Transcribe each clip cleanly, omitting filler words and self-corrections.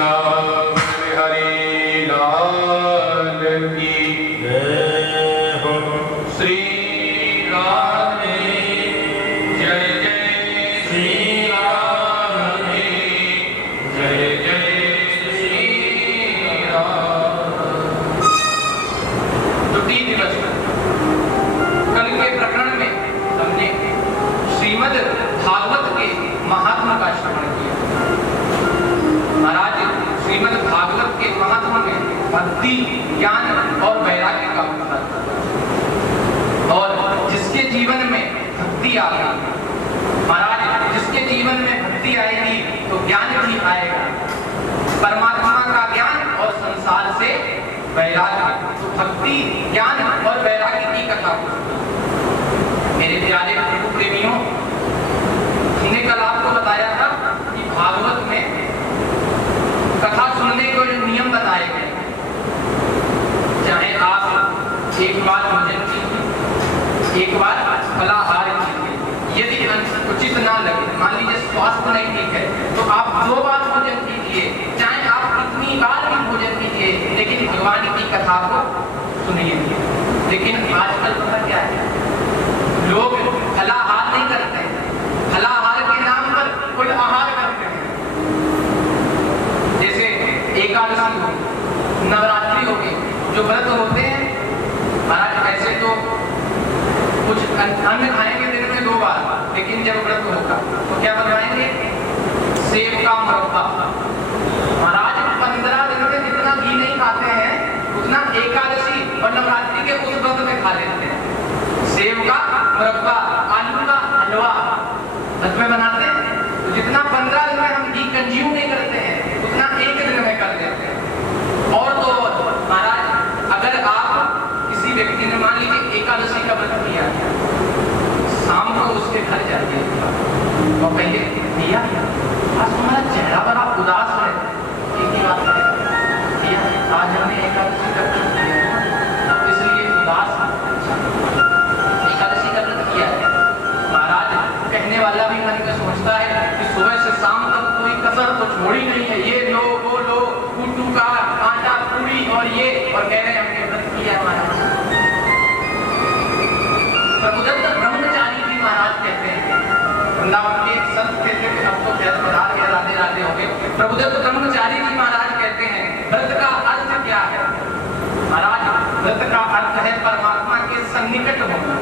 वृंदावन बिहारी लाल की जय हो। श्री राधे जय जय श्री राधे जय जय श्री राधे। द्वितीय दिवस कल के प्रकरण में हमने श्रीमद् भागवत के महात्मा का श्रवण किया। महाराज श्रीमद् भागवत के महात्मा में भक्ति, ज्ञान और वैराग्य का उल्लेख, और जिसके जीवन में भक्ति आ गई, महाराज जिसके जीवन में भक्ति आएगी तो ज्ञान भी आएगा, परमात्मा का ज्ञान और संसार से वैराग्य। तो भक्ति, ज्ञान और वैराग्य की कथा। मेरे प्यारे प्रभु प्रेमियों, हमने कल आपको बताया था कि भागवत में कथा सुनने को जो नियम बताए गए, चाहे आप एक बार भोजन कीजिए, एक बार फलाहार कीजिए, यदि उचित ना लगे, मान लीजिए स्वास्थ्य नहीं ठीक है, तो आप 2 बार भोजन कीजिए, चाहे आप कितनी बार भी भोजन कीजिए, लेकिन भगवान की कथा को सुनिए। लेकिन आजकल पता क्या है, लोग फलाहार नहीं करते हैं, फलाहार के नाम पर कुल आहार करते हैं। जैसे एकादशी हो, नवरात्रि हो गई, जो व्रत होते हैं, महाराज ऐसे तो कुछ अन्न खाएंगे दिन में 2 बार, लेकिन जब व्रत होगा तो क्या बनवाएंगे? सेब का मुरब्बा। महाराज 15 दिन में जितना घी नहीं खाते हैं उतना एकादशी और नवरात्रि के उस व्रत में खा लेते हैं। सेब का मुरब्बा, आलू का हलवा व्रत में बनाते हैं, तो जितना 15 दिन में हम घी कंज्यूम नहीं करते हैं उतना 1 दिन में कर देते हैं। और तो और महाराज, अगर आप किसी व्यक्ति ने मान लीजिए एकादशी का व्रत किया, शाम को उसके घर जाइए और कहिए, भैया आज तुम्हारा चेहरा बड़ा उदास है, एक ही बात है, भैया आज हमने एकादशी का व्रत किया तो इसलिए उदास एकादशी का व्रत किया है। महाराज कहने वाला भी मन में सोचता है कि सुबह से शाम तक कोई कसर तो छोड़ी नहीं है, ये लो वो लो, कुट्टू का आटा पूरी और ये, और कह रहे हैं हमने व्रत किया है। महाराज प्रभुदत्त ब्रह्मचारी जी महाराज कहते हैं, वृंदावन के संत कहते हैं, अब तो खैर पधार गए, राधे राधे हो गए। प्रभुदत्त ब्रह्मचारी जी महाराज कहते हैं, व्रत का अर्थ क्या है? महाराज व्रत का अर्थ है परमात्मा के सन्निकट होना।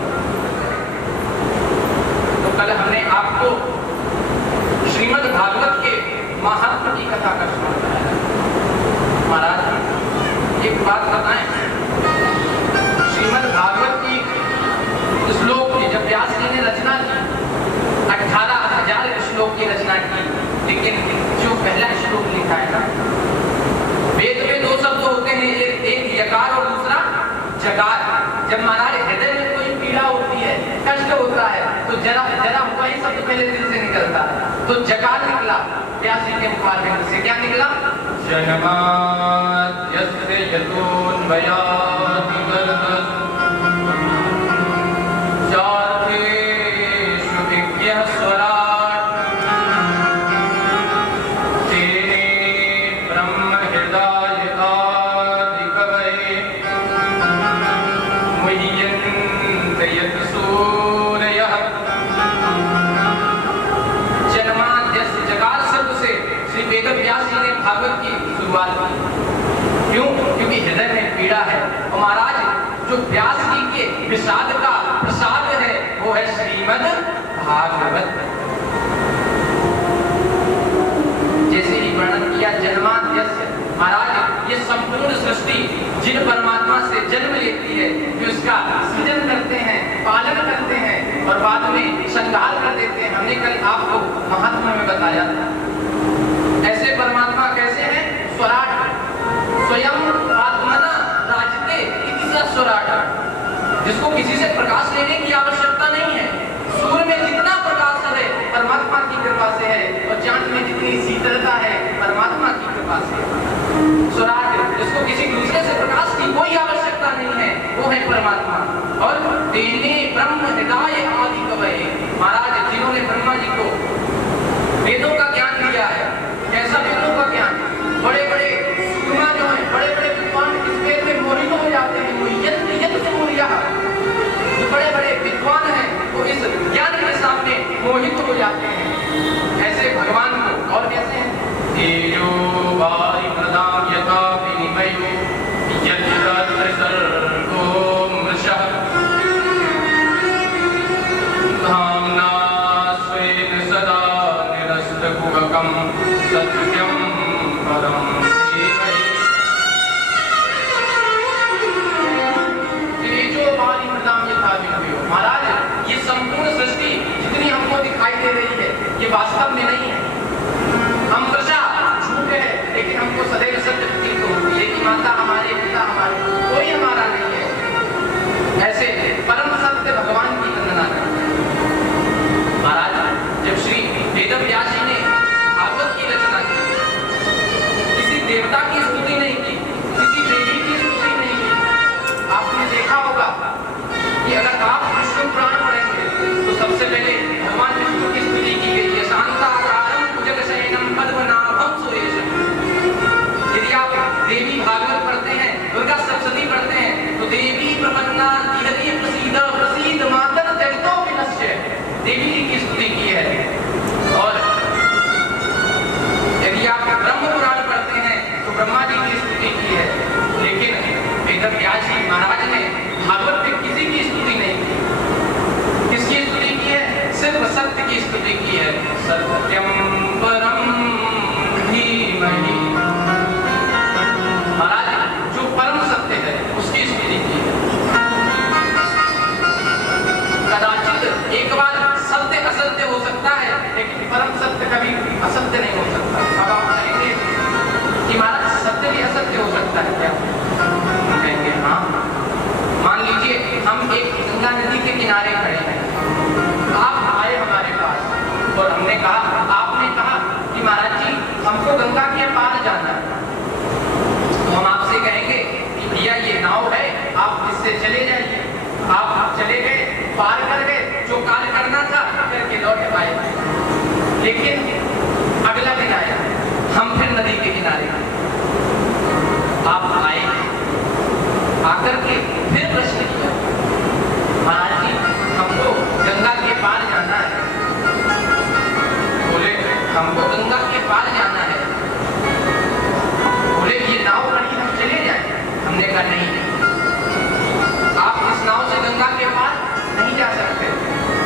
तो कल हमने आपको श्रीमद् भागवत के महात्म की कथा का श्रवण कराया। महाराज एक बात बताएं, श्रीमद् भागवत की श्लोक की जब व्यास जी ने रचना की, 18,000 श्लोक की रचना की, लेकिन जो पहला श्लोक लिखा है ना, वेद में 2 शब्द होते हैं, एक यकार और दूसरा जकार। जब महाराज हृदय में कोई पीड़ा होती है, कष्ट होता है, तो जरा जरा हुआ ही शब्द पहले दिल से निकलता है, तो जकार निकला। व्यास जी के मुखारविंद से क्या निकला? जन्माद्यस्य यतोन्वयाति चार्थेषु विज्ञः स्वराट् तेने ब्रह्महृदाय आदिकवये मुह्यन्ते यत् सूरयः। जन्माद्यस्य जकार शब्द से श्री वेद व्यास जी ने भागवत की शुरुआत की। क्यों? क्योंकि हृदय में पीड़ा है, और महाराज जो व्यास जी के विषाद का प्रसाद है वो है श्रीमद् भागवत। जैसे ही वर्णन किया जन्माद्यस्य, महाराज ये संपूर्ण सृष्टि जिन परमात्मा से जन्म लेती है, वे उसका सृजन करते हैं, पालन करते हैं और बाद में संहार कर देते हैं। हमने कल आपको महात्मा में बताया था। ऐसे परमात्मा कैसे हैं? स्वराट, स्वयं आत्मना राजते इति स स्वराट, जिसको किसी से प्रकाश लेने की आवश्यकता नहीं है। सूर्य में जितना प्रकाश है तेजो वारिमृदां यथा विनिमयो यत्र सर्गो मृषः धाम्ना स्वेन सदा निरस्तकुहकं सत्यं परं धीमहि। तेजो वारिमृदां यथा विनिमयो। महाराज, ये संपूर्ण सृष्टि जितनी हमको दिखाई दे रही है ये वास्तव में नहीं है। हम वृषा झूठे हैं, लेकिन हमको सदैव सत्य प्रतीत होती है कि माता हमारे, पिता हमारे, कोई हमारा नहीं है। ऐसे परम सत्य भगवान की वंदना करते हैं। महाराज, जब श्री वेदव्यास जी ने भागवत की रचना की, किसी देवता की स्तुति नहीं की, किसी देवी की स्तुति नहीं की। आपने देखा होगा कि अगर आप विष्णु पुराण पढ़ेंगे तो सबसे पहले भगवान विष्णु की स्तुति की गई है। शांताकारं भुजगशयनं पद्मनाभं सुरेशं। यदि आप देवी भागवत पढ़ते हैं, दुर्गा सप्तशती पढ़ते हैं, तो देवी प्रपन्ना हरि प्रसीद प्रसीद मातर जगतो विनश्य, देवी जी की स्तुति की है। और यदि आप ब्रह्म पुराण पढ़ते हैं तो ब्रह्मा जी की स्तुति की है। लेकिन वेदव्यास जी महाराज ने भागवत में किसी की स्तुति नहीं की। किसकी स्तुति की है? सिर्फ सत्य की स्तुति की है। सत्यम परम धीमहि। महाराज, जो परम सत्य है उसकी स्तुति की है। कदाचित एक बार सत्य असत्य हो सकता है, लेकिन परम सत्य कभी असत्य नहीं हो सकता। अब आप कहेंगे कि महाराज सत्य भी असत्य हो सकता है क्या? कहेंगे हाँ। मान लीजिए हम एक गंगा नदी के किनारे खड़े हैं, आप आए हमारे पास और हमने कहा, आपने कहा कि महाराज जी हमको गंगा के पार जाना है। तो हम आपसे कहेंगे कि भैया ये नाव है, आप इससे चले जाइए। आप चले गए, पार कर गए, जो कार्य करना था करके लौट आए। लेकिन अगला दिन आया, हम फिर नदी के किनारे आए। आप आए, आकर के फिर प्रश्न किया, महाराज जी हमको गंगा के पार जाना है। बोले हमको गंगा के पार जाना है। बोले ये नाव खड़ी, हम चले जाए। हमने कहा नहीं, आप इस नाव से गंगा के पार नहीं जा सकते।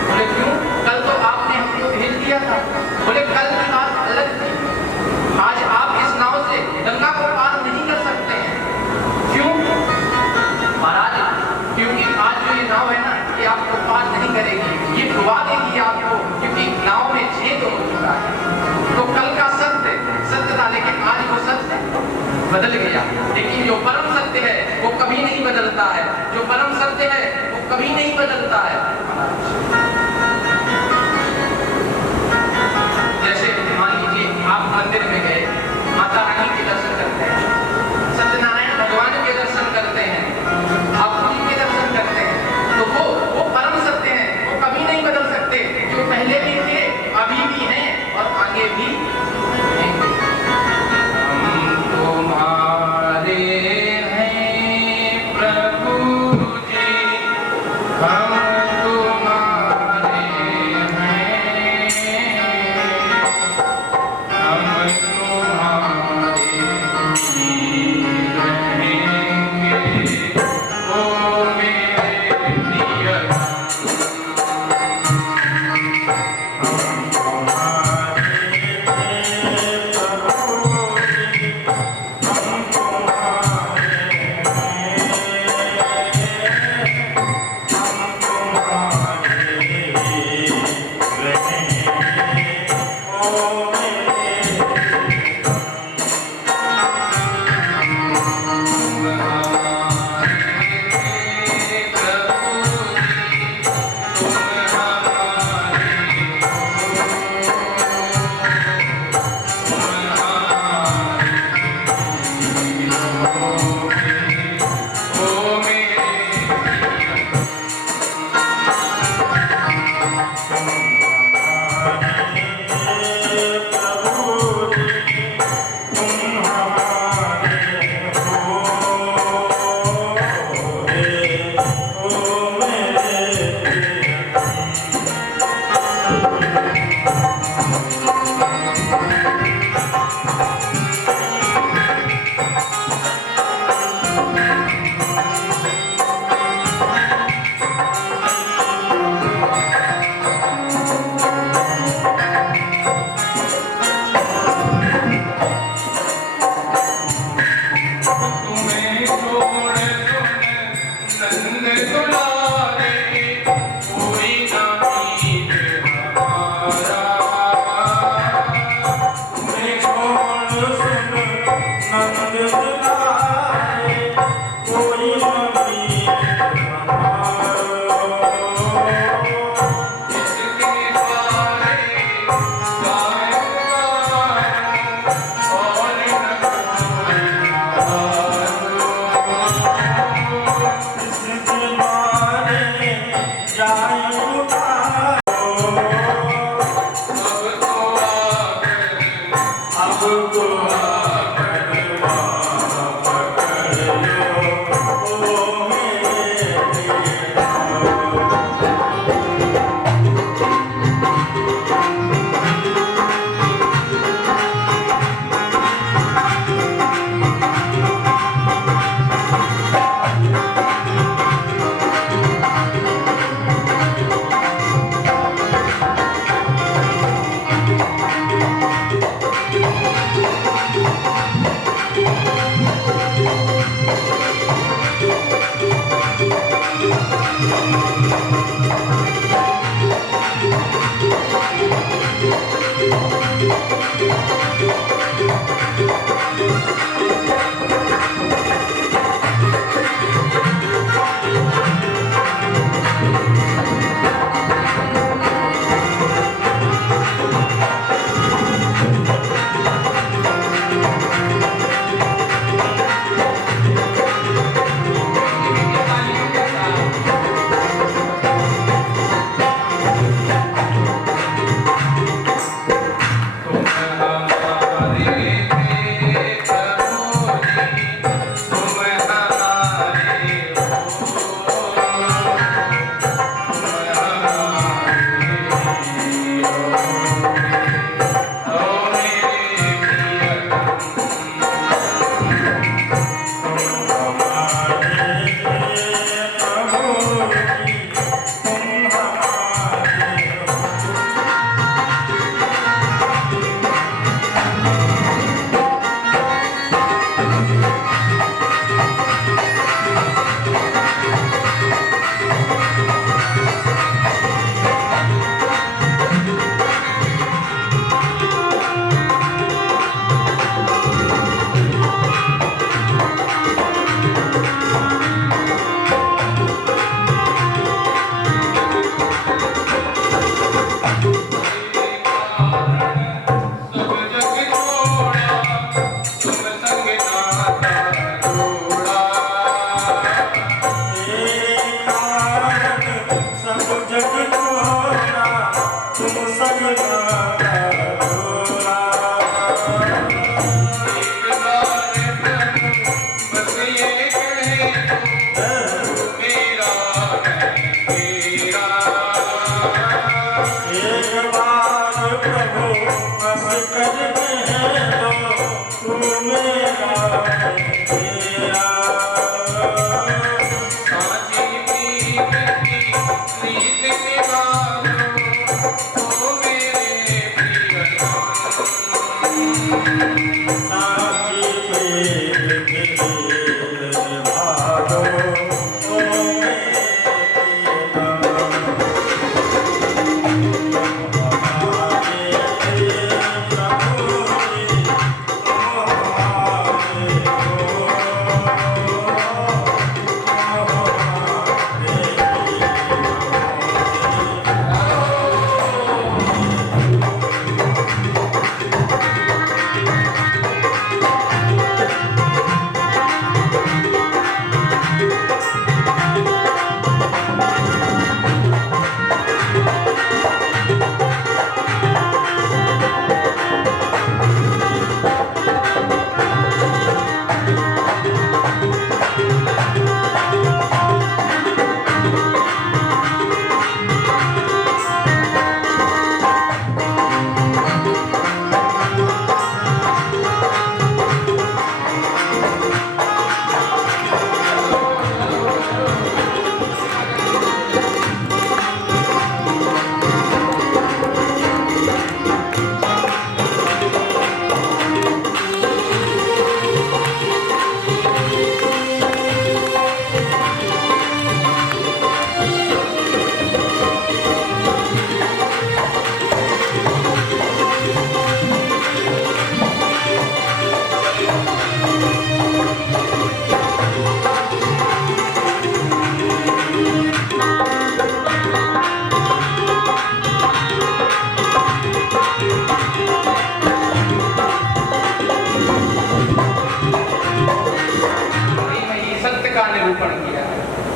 बोले क्यों? कल तो आपने हमको भेज दिया था। बोले कल की बात अलग थी, आज आप इस नाव से गंगा को पार नहीं कर सकते हैं। क्यों? महाराज, क्योंकि आज जो ये नाव है ना, ये आपको पार नहीं करेगी, ये डुबा देगी आपको, क्योंकि नाव में छेद हो चुका है। तो कल का सत्य सत्य था, लेकिन आज वो सत्य बदल गया। लेकिन जो परम सत्य है वो कभी नहीं बदलता है। जो परम सत्य है वो कभी नहीं बदलता है। जैसे मान लीजिए आप मंदिर में गए, माता रानी के दर्शन करते हैं, सत्यनारायण भगवान के दर्शन करते हैं, ठाकुर जी के दर्शन करते हैं, तो वो परम सत्य है, वो कभी नहीं बदल सकते। जो पहले भी थे, अभी भी हैं और आगे भी रहेंगे। हम तुम्हारे हैं प्रभु जी, हम तुम्हारे हैं, हम तुम्हारे ही रहेंगे। ओ मेरे प्रिय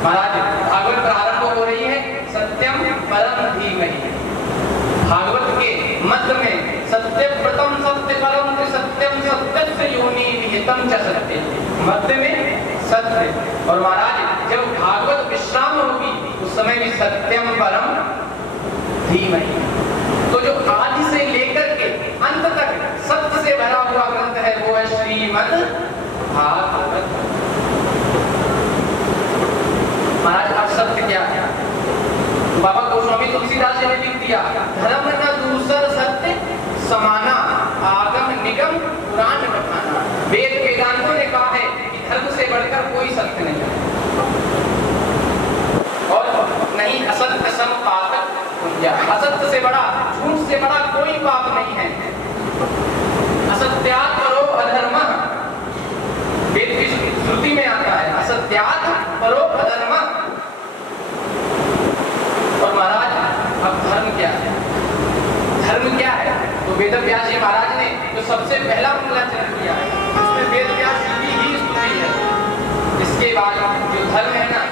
महाराज भागवत प्रारंभ हो रही है सत्यम परम धीमहि। भागवत के मध्य में सत्य प्रथम सत्य परम सत्यम हितम च सत्य, मध्य में सत्य। और महाराज जब भागवत विश्राम होगी उस समय भी सत्यम परम धीमहि। तो जो आदि से लेकर के अंत तक सत्य से भरा हुआ ग्रंथ है वो है श्रीमद् भागवत। महाराज अब सत्य क्या है? बाबा गोस्वामी तुलसीदास जी ने लिख दिया, धर्म न दूसर सत्य समाना, आगम निगम पुराण बखाना। वेद वेदांतों ने कहा है कि धर्म से बढ़कर कोई सत्य नहीं है, और नहीं असत्य सम पातक पुण्य। असत्य से बड़ा, झूठ से बड़ा कोई पाप नहीं है। असत्यात् परो अधर्मः, वेद की श्रुति में आता है, असत्यात् परो अधर्मः। और महाराज अब धर्म क्या है? धर्म क्या है? तो वेद व्यास जी महाराज ने जो सबसे पहला मंगलाचरण किया है उसमें वेद व्यास जी की ही स्तुति है। इसके बाद जो धर्म है ना,